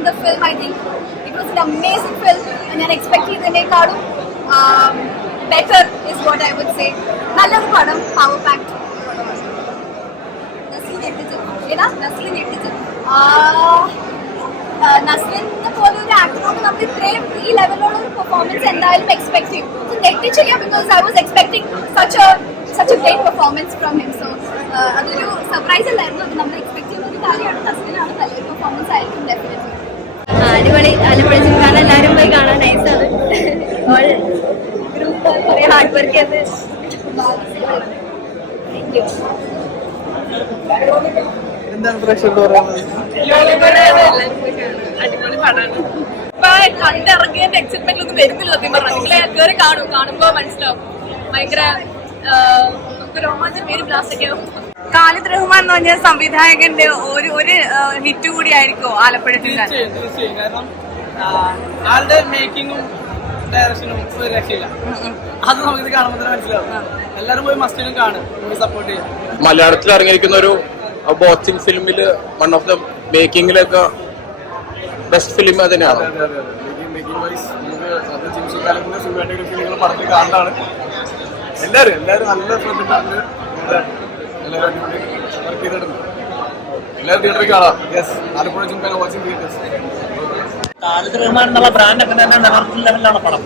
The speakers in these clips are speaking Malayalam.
in the film. I think it was an amazing film, and I expected better is what I would say. Nallam padam, power packed. Naslin Nettijan. Naslinne പോലെ ഒരു ആക്ടറോട് നമ്മൾ ഇത്രയും ഈ ലെവലുള്ള ഒരു പെർഫോമൻസ് എന്തായാലും എക്സ്പെക്ട് ചെയ്യും. സോ ഞെട്ടിച്ചില്ല because I was expecting such a great performance from him. So അതൊരു സർപ്രൈസ് അല്ലായിരുന്നു. അത് നമ്മൾ എക്സ്പെക്ട് ചെയ്യുന്ന ഒരു കാര്യമാണ്. നസ്ലിനാണ് നല്ലൊരു പെർഫോമൻസ് ആയിരിക്കും ഡെഫിനറ്റ്ലി. അടിപൊളി. ആലപ്പുഴ ചിന്താൻ എല്ലാവരും പോയി കാണാൻ നൈസാണ്. ഗ്രൂപ്പ് കുറേ ഹാർഡ് വർക്ക് ചെയ്ത് എന്താണ് പ്രേക്ഷകരോട് പറയുന്നത്? അടിപൊളി പടമാണ്. ഇപ്പൊ കണ്ടിറങ്ങിയതിന്റെ എക്സൈറ്റ്മെന്റ് ഒന്നും വരുന്നില്ല സത്യം പറഞ്ഞാൽ. നിങ്ങളെ കയറി കാണുമ്പോ മനസ്സിലാവും. ഭയങ്കര നമുക്ക് രോമാഞ്ചം പേര് ബ്ലാസ്റ്റൊക്കെ ആവും. ഖാലിദ് റഹ്മാൻ എന്ന് പറഞ്ഞ സംവിധായകന്റെ ഒരു ഹിറ്റ് കൂടി ആയിരിക്കും ആലപ്പുഴ ജില്ല. തീർച്ചയായും. കാരണം ആളുടെ മേക്കിങ്ങും ഡയറക്ഷനും ഒരു രക്ഷയില്ല. അത് നമുക്കിത് കാണുമ്പോൾ തന്നെ മനസ്സിലാവും. എല്ലാവരും പോയി മസ്റ്റിനും കാണും, സപ്പോർട്ട് ചെയ്യാം. മലയാളത്തിൽ ഇറങ്ങിയിരിക്കുന്ന ഒരു ബോക്സിംഗ് ഫിലിമില് വൺ ഓഫ് ദ മേക്കിങ്ങിലൊക്കെ ബെസ്റ്റ് ഫിലിം അത് തന്നെയാണ്. പറഞ്ഞ് കാണാനാണ് എല്ലാവരും നല്ല ശ്രദ്ധിച്ചിട്ടുണ്ട്. എല്ലാവരും വർക്ക് ചെയ്തിട്ടുണ്ട്. എല്ലാവരും തിയേറ്ററിൽ കാണാം. Yes, Alappuzha Chinthana watching theatres. Khalid Rahman എന്നുള്ള ബ്രാൻഡ് ഒക്കെ തന്നെ നാഷണൽ ലെവലിലാണ് പടം.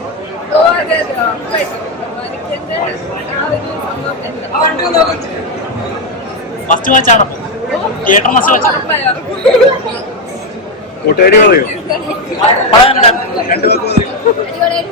മസ്റ്റ് വാച്ചാണ്. തിയേറ്റർ മസ്റ്റ് വാച്ചാണ്. കൂട്ടുകാരി പറയൂ. പടം എന്താ? രണ്ടു പേർക്ക് പറയൂ.